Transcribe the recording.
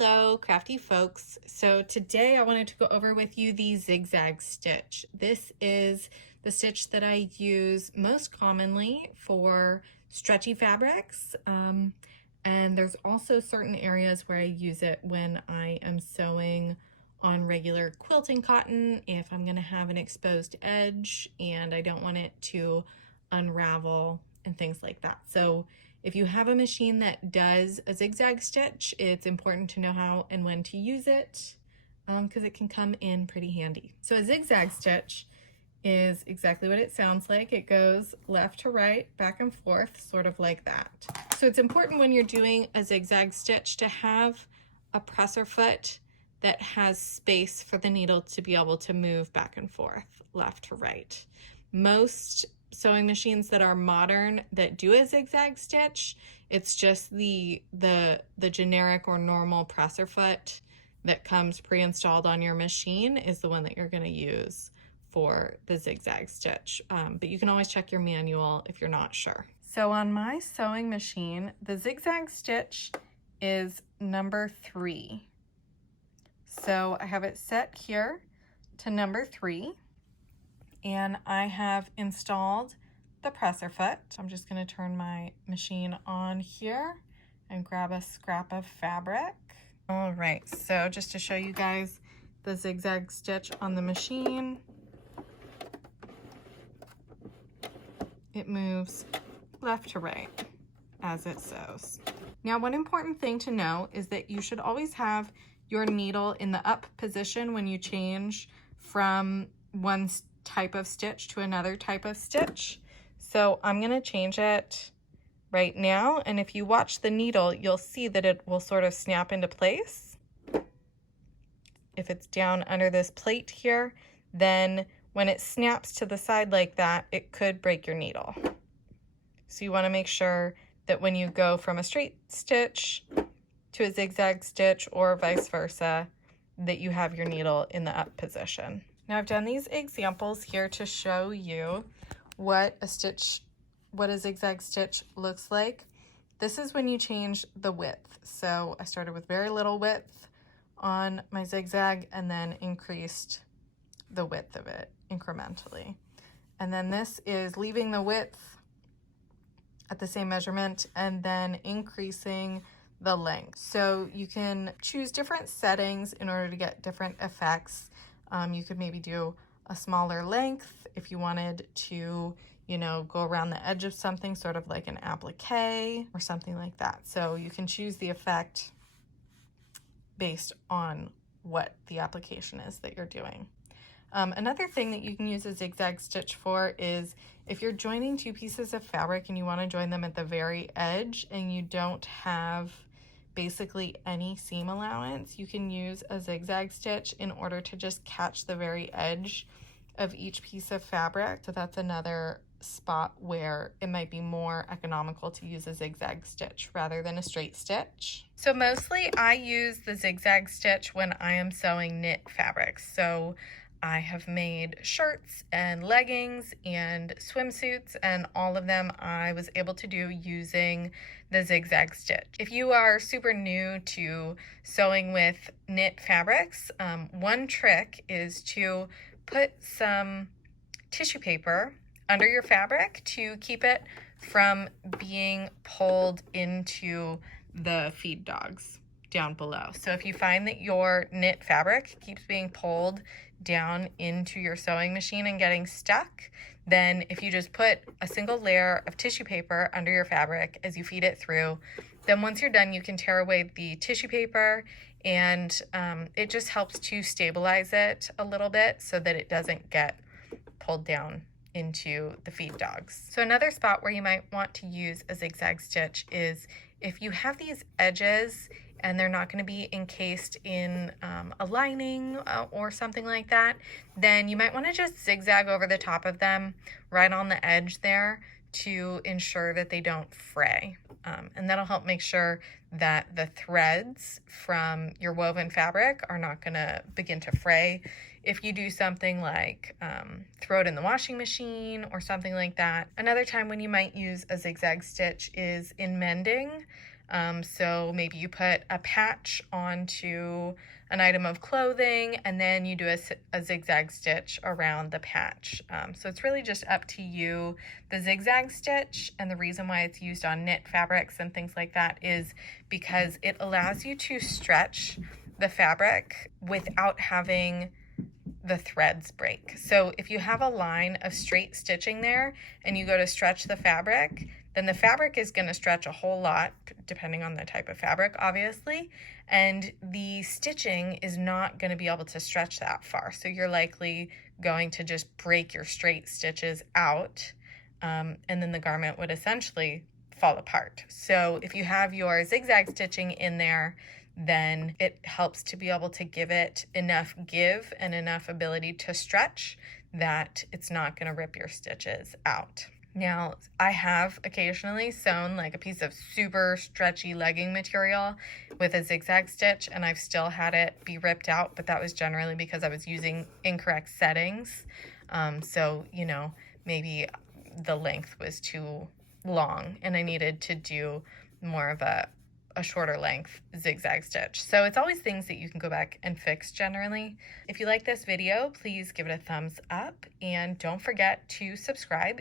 Hello, crafty folks. So today I wanted to go over with you the zigzag stitch. This is the stitch that I use most commonly for stretchy fabrics. And there's also certain areas where I use it when I am sewing on regular quilting cotton, if I'm going to have an exposed edge and I don't want it to unravel and things like that. So if you have a machine that does a zigzag stitch, it's important to know how and when to use it because it can come in pretty handy. So a zigzag stitch is exactly what it sounds like. It goes left to right, back and forth, sort of like that. So it's important when you're doing a zigzag stitch to have a presser foot that has space for the needle to be able to move back and forth, left to right. Most sewing machines that are modern that do a zigzag stitch, it's just the generic or normal presser foot that comes pre-installed on your machine is the one that you're going to use for the zigzag stitch. But you can always check your manual if you're not sure. So on my sewing machine, the zigzag stitch is number 3. So I have it set here to number 3. And I have installed the presser foot. I'm just going to turn my machine on here and grab a scrap of fabric. All right, so just to show you guys the zigzag stitch on the machine, it moves left to right as it sews. Now, one important thing to know is that you should always have your needle in the up position when you change from one type of stitch to another type of stitch. So I'm going to change it right now, and if you watch the needle, you'll see that it will sort of snap into place. If it's down under this plate here, then when it snaps to the side like that, it could break your needle. So you want to make sure that when you go from a straight stitch to a zigzag stitch or vice versa, that you have your needle in the up position. Now I've done these examples here to show you what a zigzag stitch looks like. This is when you change the width. So I started with very little width on my zigzag and then increased the width of it incrementally. And then this is leaving the width at the same measurement and then increasing the length. So you can choose different settings in order to get different effects. You could maybe do a smaller length if you wanted to, go around the edge of something, sort of like an applique or something like that. So you can choose the effect based on what the application is that you're doing. Another thing that you can use a zigzag stitch for is if you're joining two pieces of fabric and you want to join them at the very edge and you don't have basically any seam allowance, you can use a zigzag stitch in order to just catch the very edge of each piece of fabric. So that's another spot where it might be more economical to use a zigzag stitch rather than a straight stitch. So mostly I use the zigzag stitch when I am sewing knit fabrics. So I have made shirts and leggings and swimsuits, and all of them I was able to do using the zigzag stitch. If you are super new to sewing with knit fabrics, one trick is to put some tissue paper under your fabric to keep it from being pulled into the feed dogs down below. So if you find that your knit fabric keeps being pulled down into your sewing machine and getting stuck, then if you just put a single layer of tissue paper under your fabric as you feed it through, then once you're done, you can tear away the tissue paper, and it just helps to stabilize it a little bit so that it doesn't get pulled down into the feed dogs. So another spot where you might want to use a zigzag stitch is if you have these edges and they're not going to be encased in a lining or something like that, then you might want to just zigzag over the top of them right on the edge there to ensure that they don't fray. And that'll help make sure that the threads from your woven fabric are not going to begin to fray. If you do something like throw it in the washing machine or something like that. Another time when you might use a zigzag stitch is in mending. So maybe you put a patch onto an item of clothing and then you do a zigzag stitch around the patch. So it's really just up to you. The zigzag stitch, and the reason why it's used on knit fabrics and things like that, is because it allows you to stretch the fabric without having the threads break. So if you have a line of straight stitching there and you go to stretch the fabric, then the fabric is going to stretch a whole lot, depending on the type of fabric, obviously, and the stitching is not going to be able to stretch that far. So you're likely going to just break your straight stitches out, and then the garment would essentially fall apart. So if you have your zigzag stitching in there, then it helps to be able to give it enough give and enough ability to stretch that it's not going to rip your stitches out. Now, I have occasionally sewn like a piece of super stretchy legging material with a zigzag stitch, and I've still had it be ripped out, but that was generally because I was using incorrect settings. So, you know, maybe the length was too long and I needed to do more of a shorter length zigzag stitch. So it's always things that you can go back and fix generally. If you like this video, please give it a thumbs up and don't forget to subscribe.